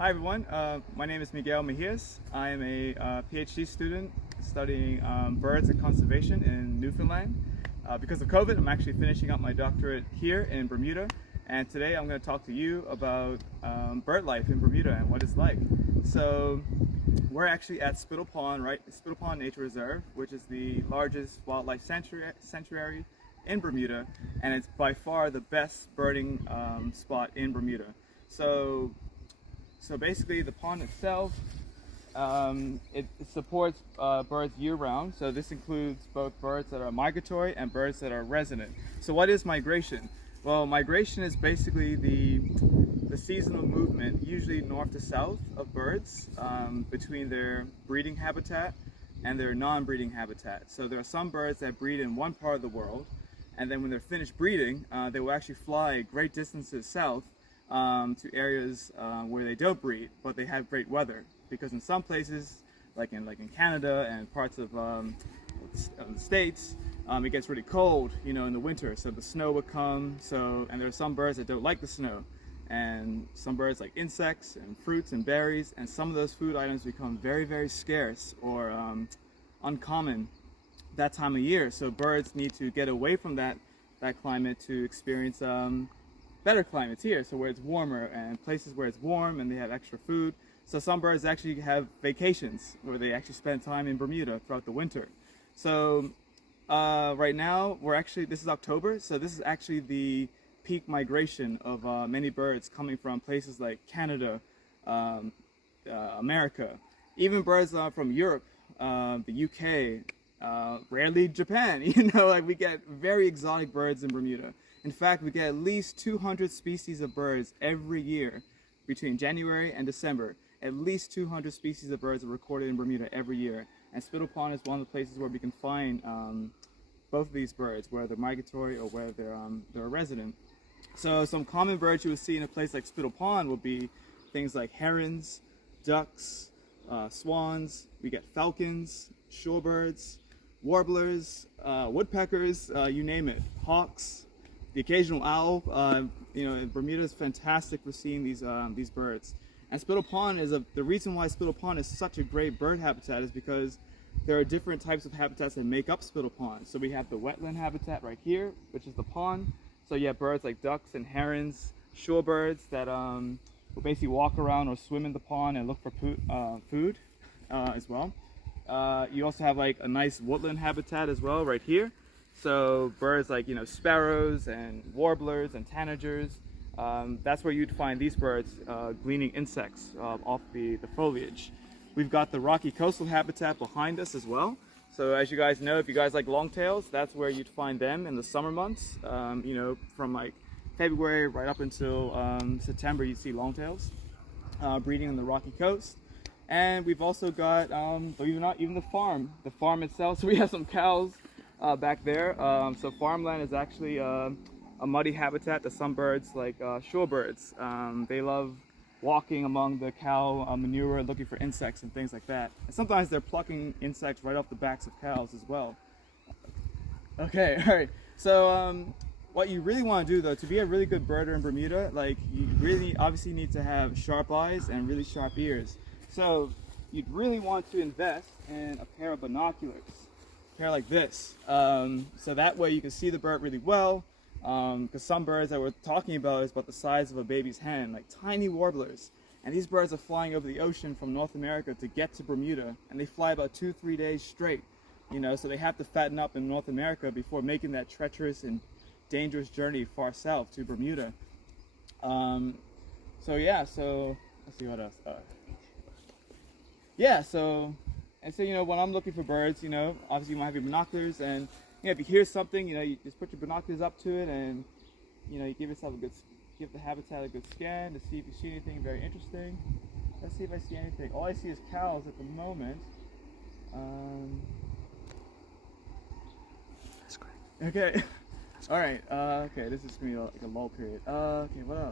Hi everyone, my name is Miguel Mejias. I am a PhD student studying birds and conservation in Newfoundland. Because of COVID, I'm actually finishing up my doctorate here in Bermuda, and today I'm going to talk to you about bird life in Bermuda and what it's like. So we're actually at Spittle Pond, right? Spittle Pond Nature Reserve, which is the largest wildlife sanctuary in Bermuda, and it's by far the best birding spot in Bermuda. So basically the pond itself, it supports birds year-round. So this includes both birds that are migratory and birds that are resident. So what is migration? Well, migration is basically the seasonal movement, usually north to south, of birds between their breeding habitat and their non-breeding habitat. So there are some birds that breed in one part of the world, and then when they're finished breeding, they will actually fly great distances south to areas where they don't breed, but they have great weather. Because in some places, like in Canada and parts of the States, it gets really cold, in the winter. So the snow would come. And there are some birds that don't like the snow, and some birds like insects and fruits and berries. And some of those food items become very, very scarce or uncommon that time of year. So birds need to get away from that climate to experience better climates here, so where it's warmer and places where it's warm and they have extra food. So some birds actually have vacations where they actually spend time in Bermuda throughout the winter. So right now this is October, so this is actually the peak migration of many birds coming from places like Canada, America, even birds from Europe, the UK, rarely Japan. Like we get very exotic birds in Bermuda. In fact, we get at least 200 species of birds every year between January and December. At least 200 species of birds are recorded in Bermuda every year. And Spittle Pond is one of the places where we can find both of these birds, whether they're migratory or whether they're a resident. So some common birds you would see in a place like Spittle Pond would be things like herons, ducks, swans. We get falcons, shorebirds, warblers, woodpeckers, you name it, hawks. The occasional owl. Bermuda is fantastic for seeing these birds. And Spittle Pond the reason why Spittle Pond is such a great bird habitat is because there are different types of habitats that make up Spittle Pond. So we have the wetland habitat right here, which is the pond. So you have birds like ducks and herons, shorebirds that will basically walk around or swim in the pond and look for food as well. You also have like a nice woodland habitat as well right here. So birds like sparrows and warblers and tanagers, that's where you'd find these birds gleaning insects off the foliage. We've got the rocky coastal habitat behind us as well. So as you guys know, if you guys like longtails, that's where you'd find them in the summer months. From like February right up until September, you see longtails breeding on the rocky coast. And we've also got, believe it or not, even the farm itself. So we have some cows back there. So farmland is actually a muddy habitat to some birds like shorebirds. They love walking among the cow manure, looking for insects and things like that. And sometimes they're plucking insects right off the backs of cows as well. Okay, all right. So what you really want to do though, to be a really good birder in Bermuda, like you really obviously need to have sharp eyes and really sharp ears. So you'd really want to invest in a pair of binoculars. Like this, so that way you can see the bird really well, because some birds that we're talking about is about the size of a baby's hand, like tiny warblers, and these birds are flying over the ocean from North America to get to Bermuda, and they fly about 2-3 days straight, so they have to fatten up in North America before making that treacherous and dangerous journey far south to Bermuda. So let's see what else. And so, when I'm looking for birds, obviously you want to have your binoculars, and, if you hear something, you just put your binoculars up to it, and, you give the habitat a good scan to see if you see anything very interesting. Let's see if I see anything. All I see is cows at the moment. That's great. Okay. All right. Okay, this is going to be like a lull period. Okay, what else?